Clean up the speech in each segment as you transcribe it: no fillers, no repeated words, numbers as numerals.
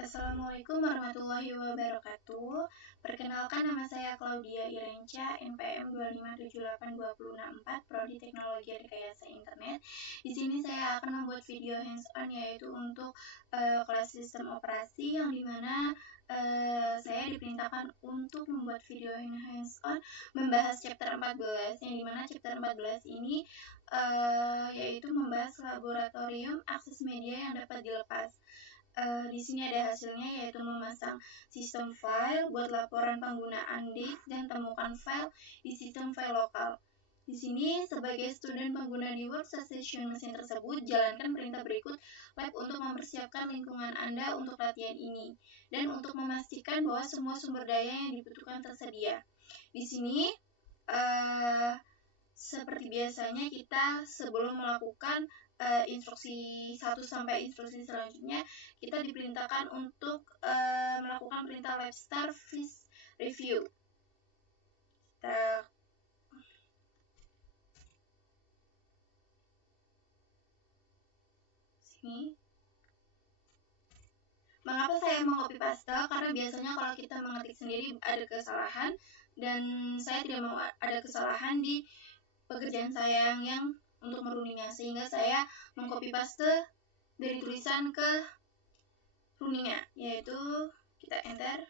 Assalamualaikum warahmatullahi wabarakatuh. Perkenalkan, nama saya Claudia Irenca, NPM 2578264, Prodi Teknologi Rekayasa Internet. Di sini saya akan membuat video hands-on, yaitu untuk kelas sistem operasi, yang dimana saya diperintahkan untuk membuat video hands-on membahas chapter 14, yang dimana chapter 14 ini yaitu membahas laboratorium akses media yang dapat dilepas. Di sini ada hasilnya, yaitu memasang sistem file buat laporan penggunaan disk dan temukan file di sistem file lokal. Di sini, sebagai student pengguna di workstation mesin tersebut, jalankan perintah berikut lab untuk mempersiapkan lingkungan Anda untuk latihan ini, dan untuk memastikan bahwa semua sumber daya yang dibutuhkan tersedia. Di sini, seperti biasanya, kita sebelum melakukan instruksi 1 sampai instruksi selanjutnya, kita diperintahkan untuk melakukan perintah lab start phase review. Sini. Mengapa saya mengcopy paste? Karena biasanya kalau kita mengetik sendiri ada kesalahan, dan saya tidak mau ada kesalahan di pekerjaan saya yang untuk meruningnya, sehingga saya mengcopy paste dari tulisan ke runingnya, yaitu kita enter,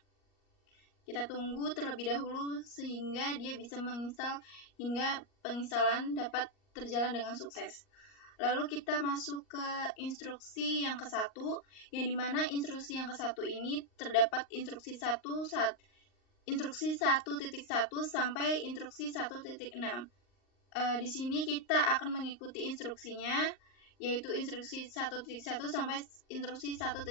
kita tunggu terlebih dahulu sehingga dia bisa menginstal hingga penginstalan dapat terjalan dengan sukses. Lalu kita masuk ke instruksi yang ke-1, yang dimana instruksi yang ke-1 ini terdapat instruksi 1 sampai instruksi 1.6. Di sini kita akan mengikuti instruksinya, yaitu instruksi 1.1 sampai instruksi 1.6,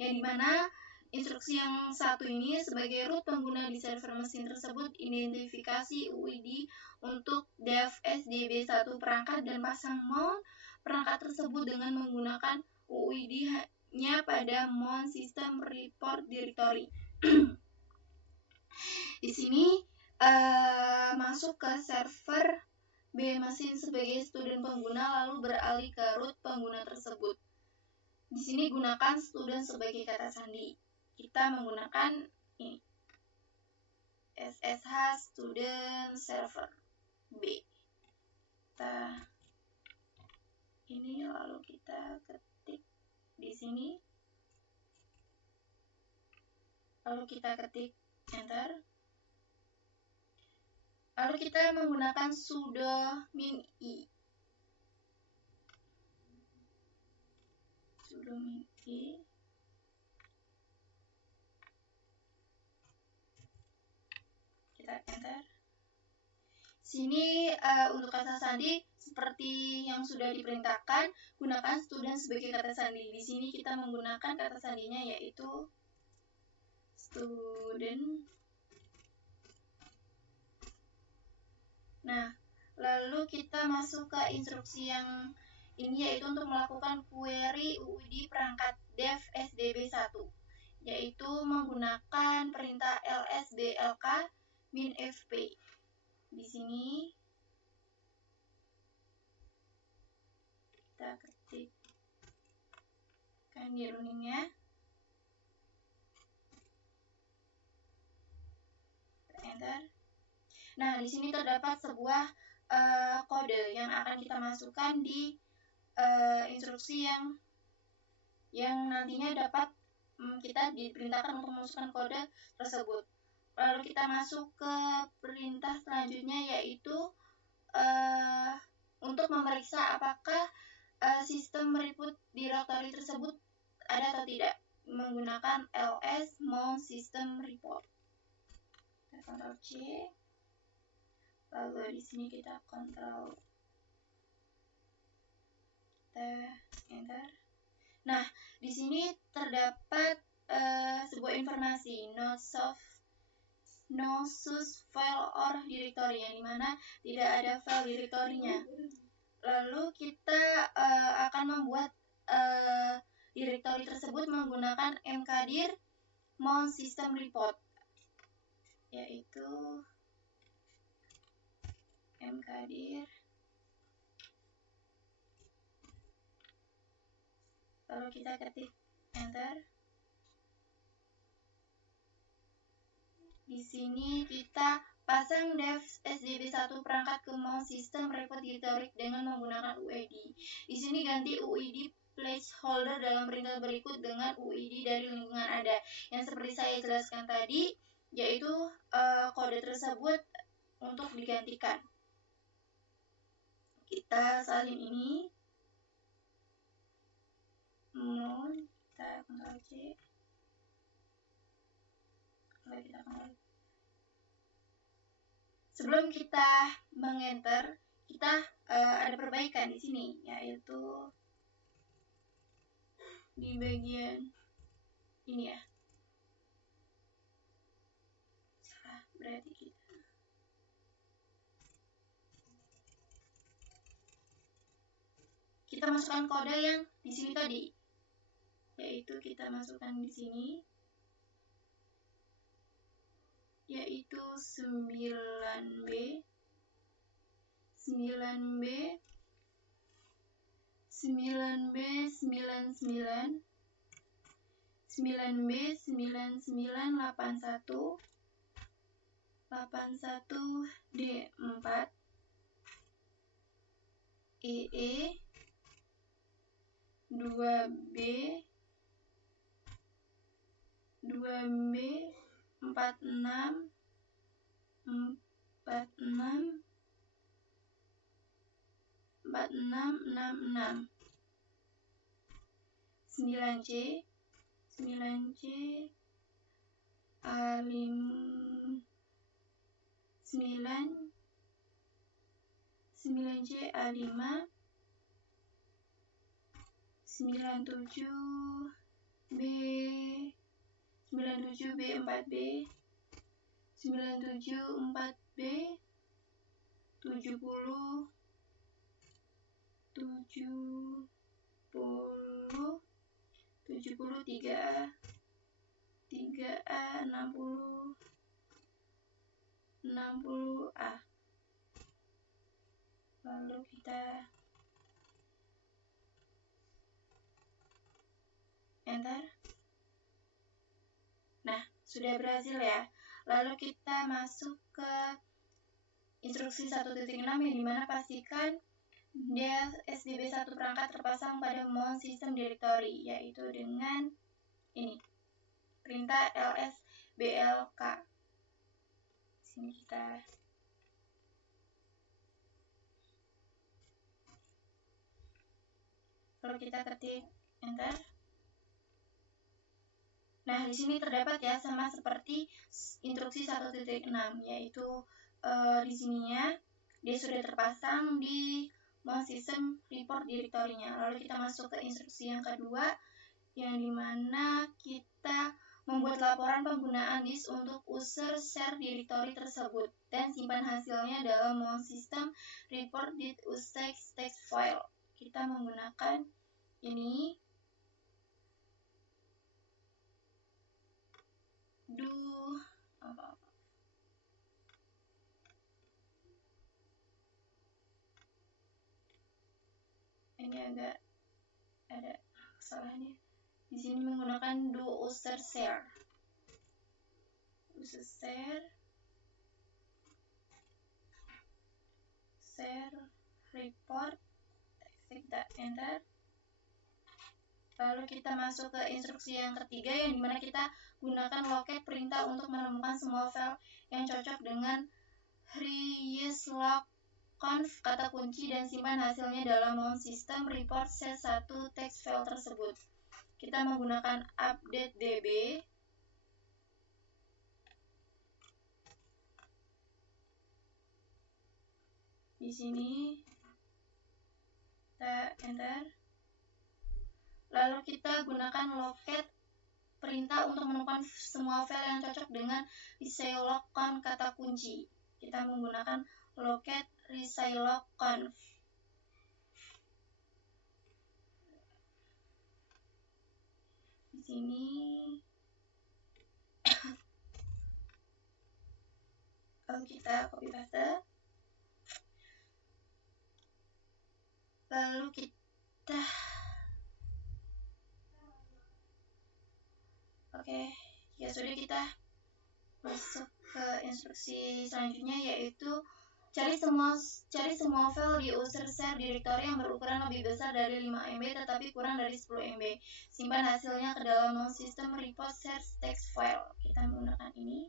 yang dimana instruksi yang satu ini sebagai root pengguna di server mesin tersebut, identifikasi UID untuk dev SDB1 perangkat dan pasang mount perangkat tersebut dengan menggunakan UID-nya pada mount system report directory. Di sini masuk ke server B mesin sebagai student pengguna, lalu beralih ke root pengguna tersebut. Di sini gunakan student sebagai kata sandi. Kita menggunakan ini, SSH student server B. Kita ini, lalu kita ketik di sini, lalu kita ketik enter. Lalu kita menggunakan sudo min i. Sudo min i. Kita enter. Sini untuk kata sandi seperti yang sudah diperintahkan, gunakan student sebagai kata sandi. Di sini kita menggunakan kata sandinya, yaitu student. Nah, lalu kita masuk ke instruksi yang ini, yaitu untuk melakukan query UID perangkat dev SDB1, yaitu menggunakan perintah lsblk min fp. Di sini kita ketikkan di runingnya, enter. Nah, di sini terdapat sebuah kode yang akan kita masukkan di instruksi yang nantinya dapat kita diperintahkan untuk memasukkan kode tersebut. Lalu kita masuk ke perintah selanjutnya, yaitu untuk memeriksa apakah sistem report directory tersebut ada atau tidak, menggunakan ls mount system report. Ctrl C. Lalu di sini kita kontrol enter. Nah, di sini terdapat sebuah informasi no source file or directory, yang dimana tidak ada file directory-nya. Lalu kita akan membuat directory tersebut menggunakan mkdir mount system report, yaitu mkdir, lalu kita ketik enter. Di sini kita pasang dev SDB1 perangkat ke mouse system report directory dengan menggunakan UID. Di sini ganti UID placeholder dalam perintah berikut dengan UID dari lingkungan ada. Yang seperti saya jelaskan tadi, yaitu kode tersebut untuk digantikan. Kita salin ini. Kita Ctrl C. Sebelum kita mengenter, kita ada perbaikan di sini, yaitu di bagian ini ya. Salah, berarti kita masukkan kode yang di sini tadi, yaitu kita masukkan di sini, yaitu 9B 9B 9B 99 9B 9981 81 D4 EE 2B 2B 46 46 4666 9C 9C A5 9 9C A5 97B 97B 4B 97 4B 70 3A 3A 60 60A. Lalu kita enter. Nah, sudah berhasil ya. Lalu kita masuk ke instruksi 1.6 yang dimana pastikan dev SDB1 perangkat terpasang pada mouse system directory, yaitu dengan ini, perintah lsblk. Sini kita lalu kita ketik enter. Nah, di sini terdapat ya sama seperti instruksi 1.6, yaitu di sininya dia sudah terpasang di mouse system report directory-nya. Lalu kita masuk ke instruksi yang kedua, yang dimana kita membuat laporan penggunaan disk untuk user share directory tersebut dan simpan hasilnya dalam mouse system report dit usetext text file. Kita menggunakan ini ini agak ada kesalahannya. Di sini menggunakan do user share report, kita enter. Lalu kita masuk ke instruksi yang ketiga, yang dimana kita gunakan loket perintah untuk menemukan semua file yang cocok dengan reuse-log-conf kata kunci dan simpan hasilnya dalam mouse system report C1 text file tersebut. Kita menggunakan update db. Di sini kita enter. Lalu kita gunakan loket perintah untuk menemukan semua file yang cocok dengan reuse-log-conf kata kunci. Kita menggunakan loket reuse-log-conf. Di sini lalu kita copy paste. Lalu kita jika sudah, kita masuk instruksi selanjutnya yaitu cari semua file di user share directory yang berukuran lebih besar dari 5 MB tetapi kurang dari 10 MB. Simpan hasilnya ke dalam system report share text file. Kita menggunakan ini.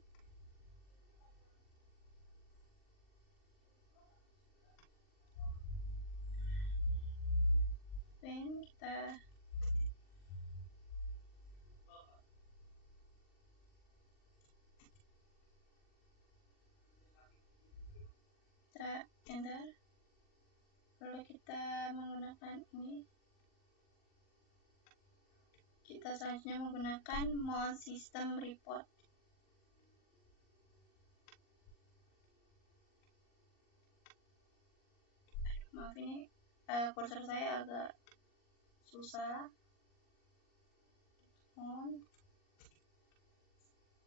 Dan kita enter, lalu kita menggunakan ini. Kita selanjutnya menggunakan mount system report. Maaf ini kursor saya agak susah. Mount,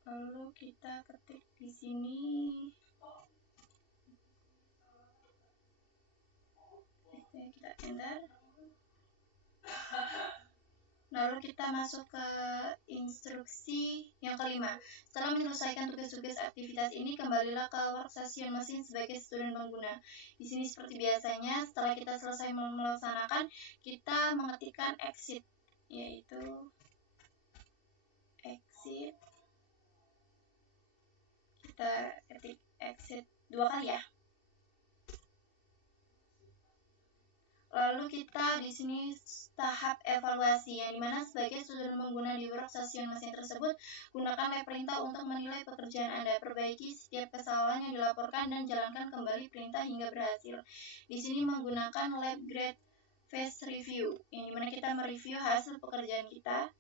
lalu kita ketik di sini. Kita enter. Lalu kita masuk ke instruksi yang kelima. Setelah menyelesaikan tugas-tugas aktivitas ini, kembalilah ke workstation mesin sebagai student pengguna. Di sini seperti biasanya, setelah kita selesai melaksanakan, kita mengetikkan exit, yaitu exit. Kita ketik exit 2 kali ya. Lalu kita di sini tahap evaluasi, yang dimana sebagai student pengguna di workstation mesin tersebut, gunakan lab perintah untuk menilai pekerjaan Anda. Perbaiki setiap kesalahan yang dilaporkan dan jalankan kembali perintah hingga berhasil. Di sini menggunakan lab grade phase review, yang dimana kita mereview hasil pekerjaan kita,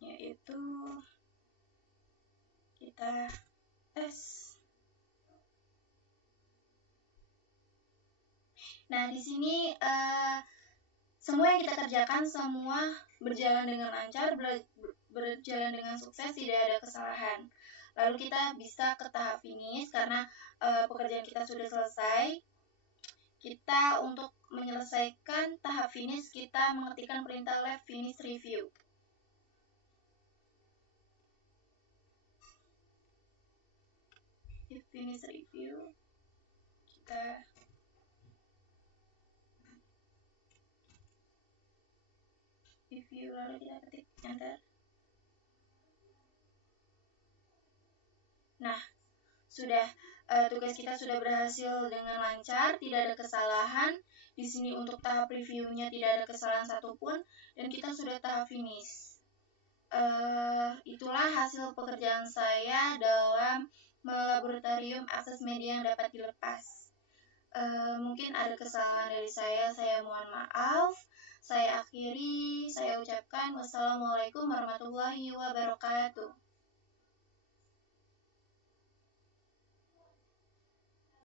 yaitu kita tes. Nah, di sini semua yang kita kerjakan semua berjalan dengan lancar, berjalan dengan sukses, tidak ada kesalahan. Lalu kita bisa ke tahap finish karena pekerjaan kita sudah selesai. Kita untuk menyelesaikan tahap finish, kita mengetikkan perintah lab finish review. Finish review, kita review, lalu kita ketik enter. Nah, sudah tugas kita sudah berhasil dengan lancar, tidak ada kesalahan. Di sini untuk tahap reviewnya tidak ada kesalahan satupun, dan kita sudah tahap finish. Itulah hasil pekerjaan saya dalam laboratorium akses media yang dapat dilepas. Mungkin ada kesalahan dari saya mohon maaf. Saya akhiri, saya ucapkan wassalamualaikum warahmatullahi wabarakatuh.